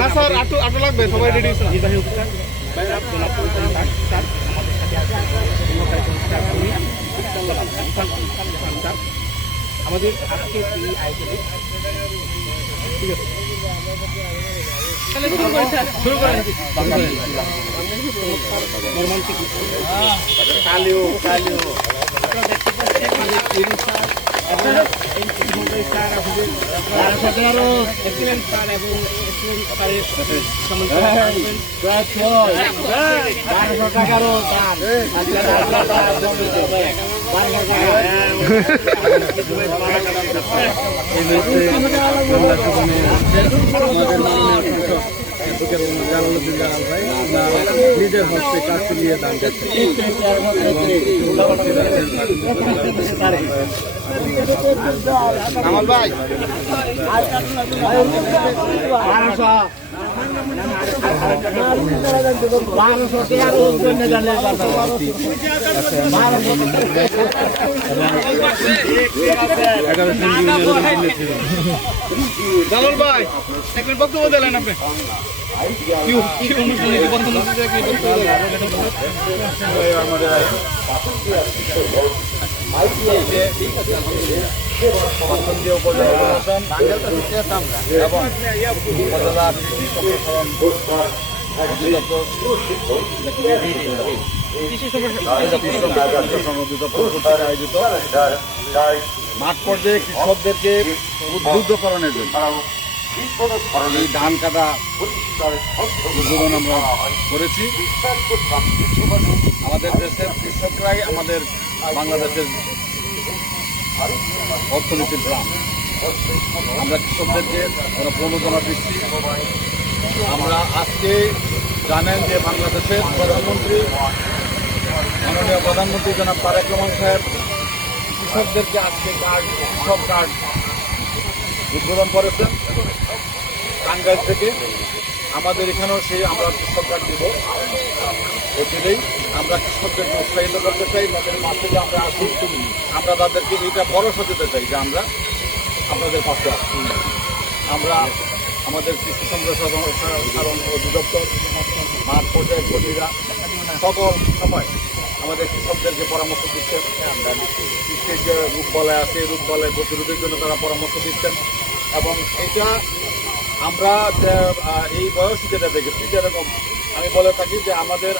না স্যার আটো লাগবে, সবাই রেডি। আমাদের আজকে এই আয়োজনে ঠিক আছে, শুরু করেন। কালিও আপনারা দেখতে পাচ্ছেন এক্সিলেন্ট স্যার এবং এক্সিলেন্ট স্যারের $1200 টাকারও দাম। নিজের হস্তে কাছে নিয়ে দান করছে। আমার ভাই জালাল ভাই একটা বক্তব্য দিলেন আপনি। মাঠ পর্যায়ে কৃষকদেরকে উদ্বুদ্ধকরণের জন্য এই ধান কাটা উদ্বোধন আমরা করেছি। আমাদের দেশের কৃষকরাই আমাদের বাংলাদেশের অর্থনীতির প্রাণ। আমরা কৃষকদেরকে প্রণোদনা দিচ্ছি। আমরা আজকে জানেন যে বাংলাদেশের প্রধানমন্ত্রী মাননীয় প্রধানমন্ত্রী জনাব তারেক রহমান সাহেব কৃষকদেরকে আজকে কৃষক কার্ড উদ্বোধন করেছেন টাঙ্গাইল থেকে। আমাদের এখানেও সেই আমরা কৃষক কার্ড দেব দিলেই আমরা কৃষকদেরকে উৎসাহিত করতে চাই। তাদের মাঠে যে আমরা আসি আমরা তাদেরকে এইটা ভরসা দিতে চাই যে আমরা আপনাদের পাশে আসছি। আমরা আমাদের কৃষি সম্প্রসারণ অধিদপ্তর মাঠ পর্যায়ের কর্মীরা সকল সময় আমাদের কৃষকদেরকে পরামর্শ দিচ্ছেন। কৃষির যে রোগবালাই আছে এই রোগবালাই প্রতিরোধের জন্য তারা পরামর্শ দিচ্ছেন। এবং এটা আমরা এই বয়সে যেটা দেখেছি যেরকম আমি বলে থাকি যে আমাদের